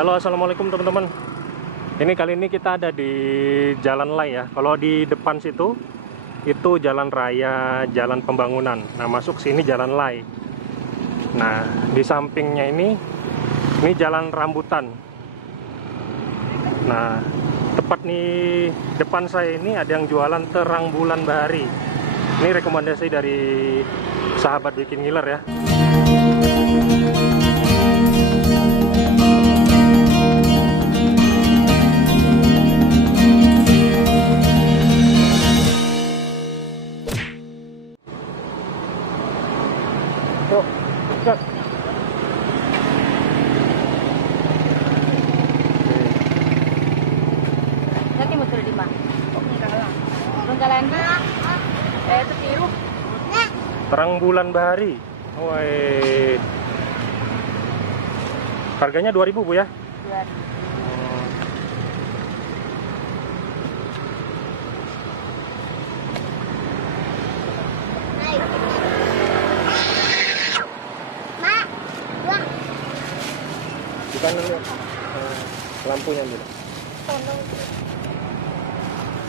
Halo, assalamualaikum teman-teman. Ini kali ini kita ada di Jalan Lai ya. Kalau di depan situ itu jalan raya, jalan pembangunan. Nah, masuk sini Jalan Lai. Nah, di sampingnya ini jalan rambutan. Nah, tepat nih depan saya ini ada yang jualan terang bulan bahari. Ini rekomendasi dari sahabat bikin ngiler ya. Yuk, gas. Nanti mau sudah di mana? Oh, enggak lah. Enggak lagi. Itu biru. Terang bulan bahari. Woi. Harganya 2.000 Bu ya? 2.000. Bukan dulu. Lampunya dulu.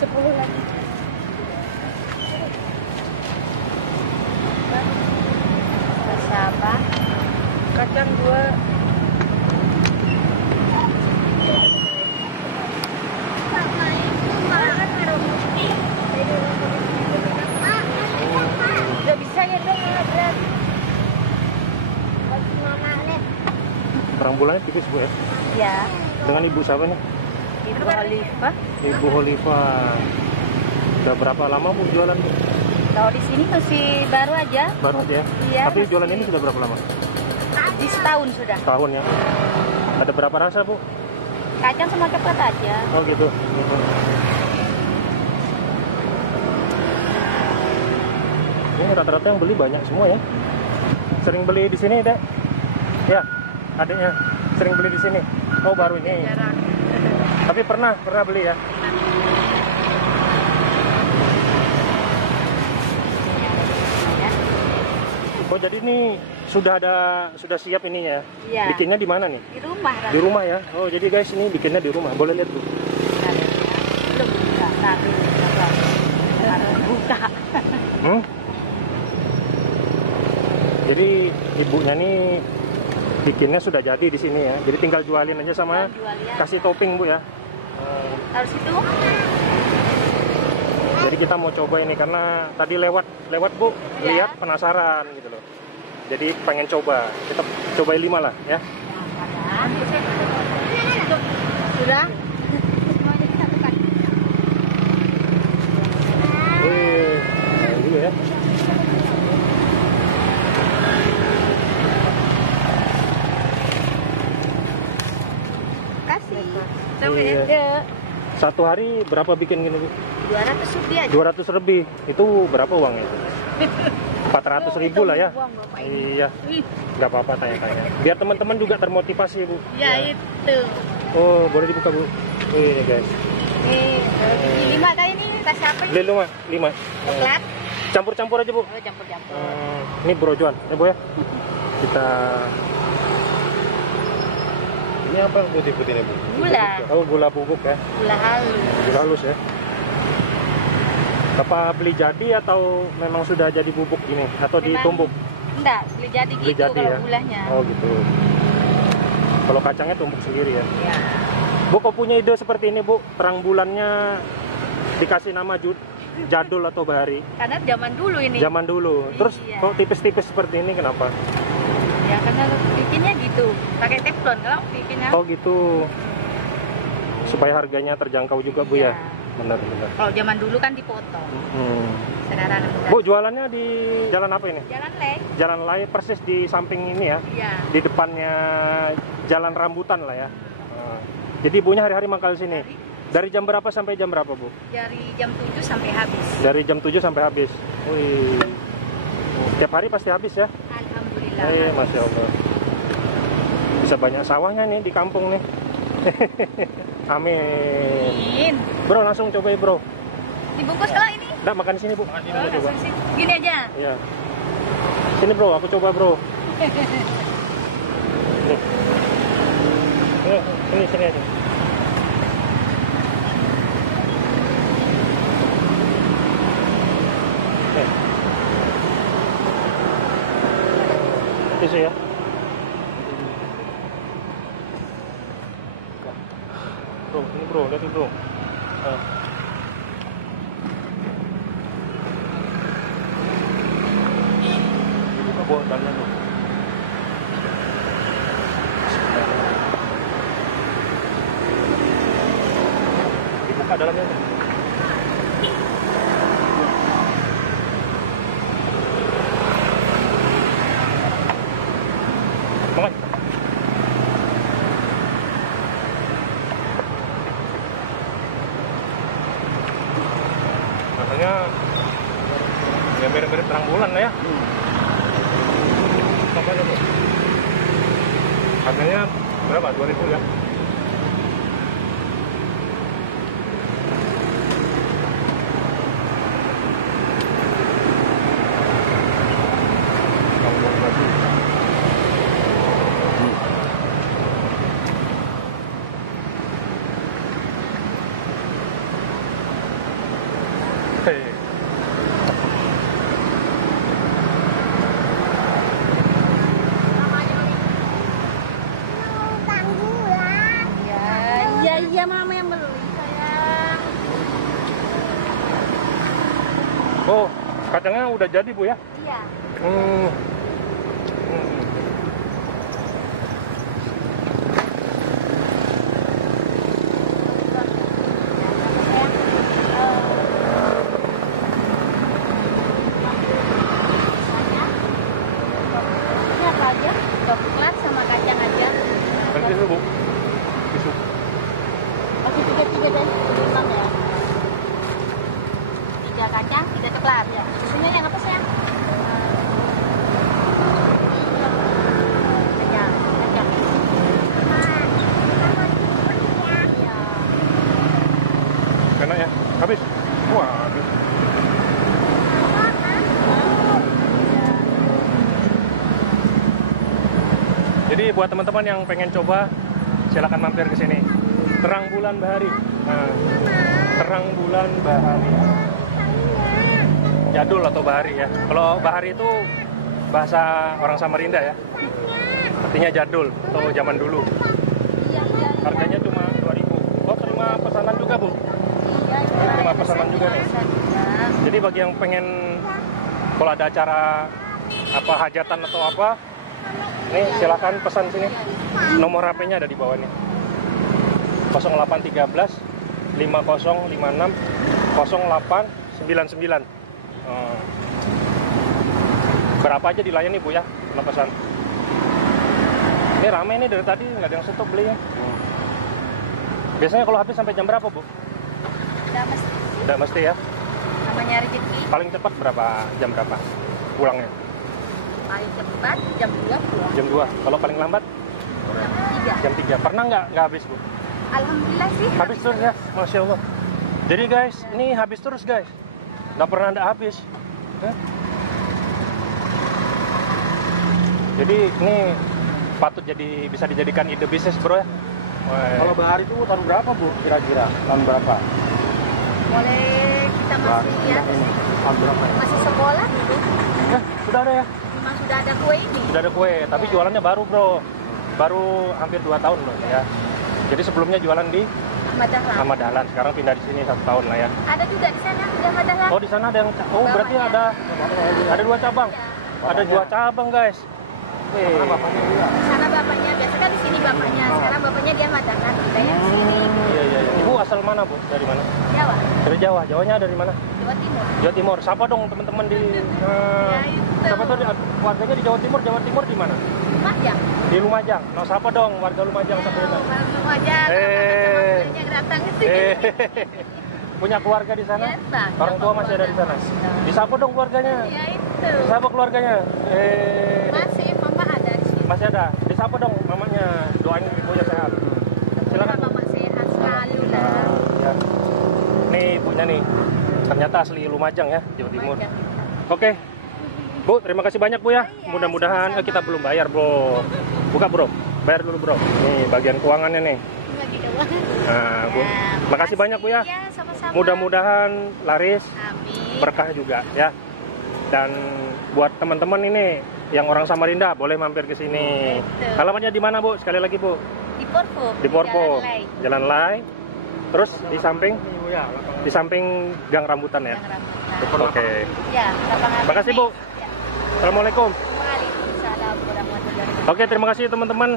10 lagi. Siapa? Kacang 2. Udah bisa ya dong, berat. Terang bulannya tipis Bu ya? Ya. Dengan Ibu siapa nih? Ibu Halifah. Ibu Holifah. Udah berapa lama Bu jualan Bu? Kalau di sini masih baru aja. Baru aja ya? Iya. Tapi jualan ini sudah berapa lama? Di setahun sudah. Tahun ya? Ada berapa rasa Bu? Kacang sama coklat aja. Oh gitu. Ini rata-rata yang beli banyak semua ya. Sering beli di sini Dek? Ya, adiknya sering beli di sini. Oh baru ini. Jarang. Tapi pernah beli ya. Oh jadi ini sudah siap ininya. Iya. Bikinnya di mana nih? Di rumah. Di rumah ya. Oh jadi guys ini bikinnya di rumah. Boleh lihat Bu. Belum buka. Buka. Jadi ibunya nih bikinnya sudah jadi di sini ya. Jadi tinggal jualin aja sama kasih topping Bu ya. Harus itu. Jadi kita mau coba ini karena tadi lewat Bu, Ya. lihat penasaran gitu loh. Jadi pengen coba. Kita cobain 5 lah ya. Sudah. Wih, dulu ya. Kasih. Iya. Ya. Satu hari berapa bikin gini Bu? 200 rupiah aja. 200 lebih. Itu berapa uangnya? 400.000 lah ya. Buang Bapak ini. Iya, nggak apa-apa tanya-tanya. Biar teman-teman juga termotivasi Bu. Ya itu. Oh, boleh dibuka Bu. Ini guys. Nih, 5 kali ini tas siapa ini? Lima. Coklat. Campur-campur aja Bu. Oh, campur-campur. Ini brojuan ya Bu ya. Kita ini apa putih-putih ini Bu? Gula. Oh gula bubuk ya. Gula halus. Gula halus ya. Apa beli jadi atau memang sudah jadi bubuk gini atau Memang ditumbuk? Enggak, beli jadi Beli gitu jadi kalau ya? gulanya. Oh gitu. Kalau kacangnya tumbuk sendiri ya. Ya. Bu kok punya ide seperti ini Bu? Terang bulannya dikasih nama jadul atau bahari? Karena zaman dulu ini. Zaman dulu. Terus Iya. kok tipis-tipis seperti ini kenapa? Ya karena bikinnya gitu. Pakai teflon kalau bikinnya. Oh gitu. Supaya harganya terjangkau juga Bu ya? Benar. Kalau zaman dulu kan dipotong. Sekarang udah. Bu jualannya di jalan apa ini? Jalan Leng. Jalan Lai persis di samping ini ya? Iya. Di depannya jalan rambutan lah ya? Jadi ibunya hari-hari mangkal sini? Dari jam berapa sampai jam berapa Bu? Dari jam 7 sampai habis. Dari jam 7 sampai habis? Wih. Tiap hari pasti habis ya? Alhamdulillah. Masya Allah. Bisa banyak sawahnya nih di kampung nih. Amin. Amin. Bro langsung cobain bro. Dibungkus kalau ini? Nggak, makan di sini Bu. Makan di sini coba. Gini aja. Iya. Sini bro, aku coba bro. Nih. Sini aja. Tisu ya. Bro, ini bro, lihat bro. Dibuka bawa dalamnya tuh. Dibuka dalamnya tuh. Banget. Katanya ya mirip-mirip terang bulan lah ya. Apa itu? Harganya berapa? 2.000 ya? Iya mama yang beli sayang. Oh, kacangnya udah jadi Bu ya? Iya. Ini apa aja? Coklat sama kacang aja. Nanti Bu. Tisu. Oke, 3 deh. 5 ya. 3 kacang, 3 coklat ya. Susunya yang apa sayang? Kacang. Iya. Enak ya? Habis? Wah, habis. Jadi buat teman-teman yang pengen coba, silakan mampir ke sini. Terang bulan bahari. Nah, terang bulan bahari. Jadul atau bahari ya. Kalau bahari itu bahasa orang Samarinda ya. Artinya jadul atau zaman dulu. Harganya cuma 2.000. Oh, terima pesanan juga, Bu? Iya, Terima pesanan juga nih. Jadi bagi yang pengen kalau ada acara apa hajatan atau apa, nih silakan pesan sini. Nomor HP-nya ada di bawah nih. 0813 5056 0899. Berapa aja dilayani Bu ya kalau pesan. Ini rame nih dari tadi, nggak ada yang stop belinya. Biasanya kalau habis sampai jam berapa Bu? Udah mesti. Udah mesti ya. Namanya rezeki. Paling cepat jam berapa pulangnya? Paling cepat jam 2 pulang. Jam 2. Kalau paling lambat? Jam 3. Jam 3. Pernah nggak habis Bu? Alhamdulillah sih. Habis terus ya, Masya Allah. Jadi guys, ini habis terus guys. Nggak pernah ada habis. Jadi ini patut bisa dijadikan ide bisnis bro ya. Kalau bahari itu tahun berapa Bu? Kira-kira tahun berapa? Boleh kita masih ya. Tahun berapa ya? Masih sekolah gitu. Sudah ada ya? Memang sudah ada kue ini. Sudah ada kue, tapi jualannya baru bro. Baru hampir 2 tahun loh ya. Jadi sebelumnya jualan di Ahmad Dahlan. Sekarang pindah di sini 1 tahun lah ya. Ada juga di sana di Ahmad Dahlan. Oh di sana ada yang, berarti ada 2 cabang. Ada 2 cabang guys. Mana bapaknya juga? Sana bapaknya, biasa kan di sini bapaknya. Sekarang bapaknya di Ahmad Dahlan. Kita yang di sini. Iya. Ibu asal mana Bu? Dari mana? Jawa. Dari Jawa. Jawanya dari mana? Jawa Timur. Jawa Timur. Siapa dong teman-teman di siapa tuh warganya di Jawa Timur? Jawa Timur di mana? Lumajang. Di Lumajang. Nah, siapa dong warga Lumajang satu ini? Lumajang. Yang datang ke sini. Punya keluarga di sana? Yes, Bang. Orang tua masih ada di sana. Disapa dong keluarganya. Ya itu. Disapa keluarganya. Masih mama ada di sini. Masih ada. Disapa dong mamanya. Doain ibunya sehat. Silakan. Mama sehat selalu lah. Ya. Nih ibunya nih. Ternyata asli Lumajang ya, Jawa Timur. Oke. Bu, terima kasih banyak Bu ya. Mudah-mudahan kita belum bayar, Bro. Buka, Bro. Bayar dulu, Bro. Nih bagian keuangannya nih. coba. Nah, Bu. Makasih banyak, Bu, ya. Ya, sama-sama. Mudah-mudahan laris, Amin. berkah juga ya. Dan buat teman-teman ini yang orang Samarinda boleh mampir ke sini. Betul. Alamatnya di mana, Bu? Sekali lagi, Bu. Di Porvo. Di Porvo. Jalan Lai. Jalan Lai. Terus di samping Ya, gang rambutan ya. Gang Rambutan. Oke. Ya, lapangan. Makasih, Bu. Ya. Assalamualaikum. Waalaikumsalam warahmatullahi wabarakatuh. Oke, terima kasih teman-teman.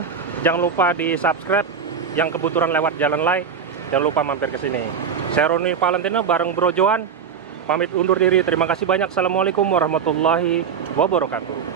Jangan lupa di subscribe yang kebetulan lewat Jalan Lai. Jangan lupa mampir ke sini. Saya Roni Valentino bareng Bro Johan. Pamit undur diri. Terima kasih banyak. Assalamualaikum warahmatullahi wabarakatuh.